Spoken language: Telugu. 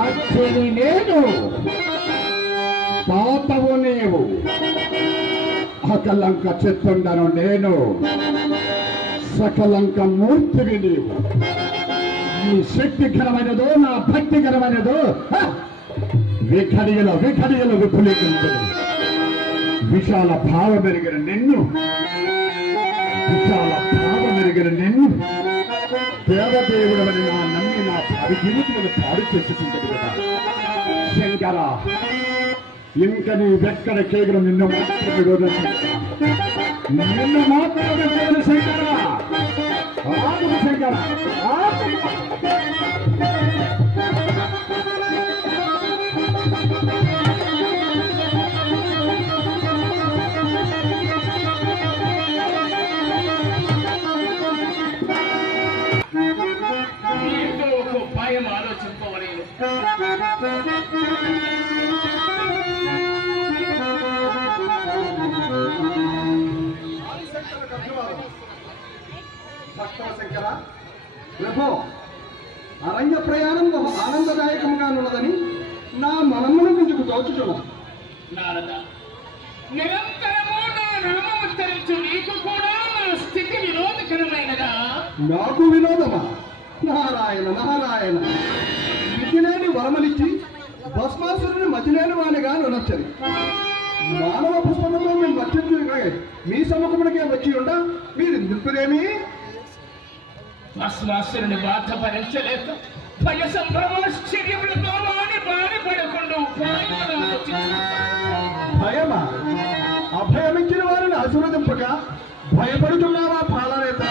అచ్చని నేను తాతవు నీవు అకలంక చెత్తుండను నేను సకలంక మూర్తివి నీవు నీ శక్తికరమైనదో నా భక్తికరమైనదో విఘడియలో విఫలీకరించదు విశాల భావమెరిగిన నిన్ను దేవదేవుడు అని నా నమ్మి నా భావి జీవితములు పాడు చేసుకుంటుంది కదా శంకర ఇంక నీవెక్కడ కేవలం నిన్ను మాత్రమే శంకర శంకర ఉపాయం ఆలోచింపవలేదు శంకర ప్రభో అరణ్య ప్రయాణం ఆనందదాయకంగా ఉన్నదని నా మనమును గుంజుకు తోచుచున్నా నారద నిరంతరము నా నామం ఉచ్చరించు నీకు కూడా నా స్థితి వినోదకరమైనదా నాకు వినోదమా నారాయణ నారాయణ మితిలేని వరమలిచ్చి భస్మాసురుని మతిలేని వానిగా నొనచ్చని మానవ పుష్పంలో మేము వచ్చింది మీ సముఖమునికే వచ్చి ఉండ మీరు నిలుపురేమి భస్మాసురుని బాధ భరించలేక భయ సంభ్రమాశ్చర్యములతో బాధపడకుండా భయమా అభయమిచ్చిన వారిని ఆశీర్వదింపక భయపడుతున్నావా పాలనేత